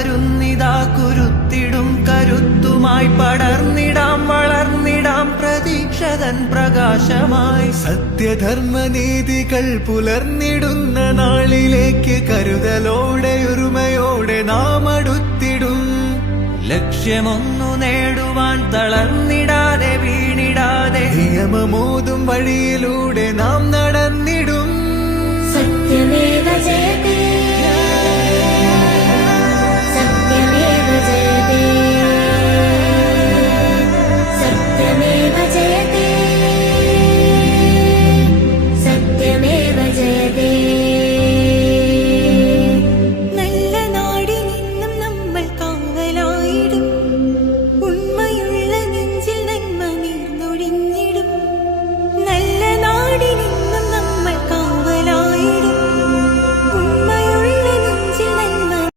വരുന്നിതാ കുരുത്തിടും കരുത്തുമായി പടർന്നിടാം വളർന്നിടാം പ്രതീക്ഷതൻ പ്രകാശമായി. സത്യധർമ്മനീതികൾ പുലർന്നിടുന്ന നാളിലേക്ക് കരുതലോടെ ഒരുമയോടെ നാം അടുത്തിടും. ലക്ഷ്യമൊന്നു നേടുവാൻ തളർന്നിടാതെ വീണിടാതെ നിയമമോതും വഴിയിലൂടെ നാം നടന്നിടും. സത്യമേവ ജയതേ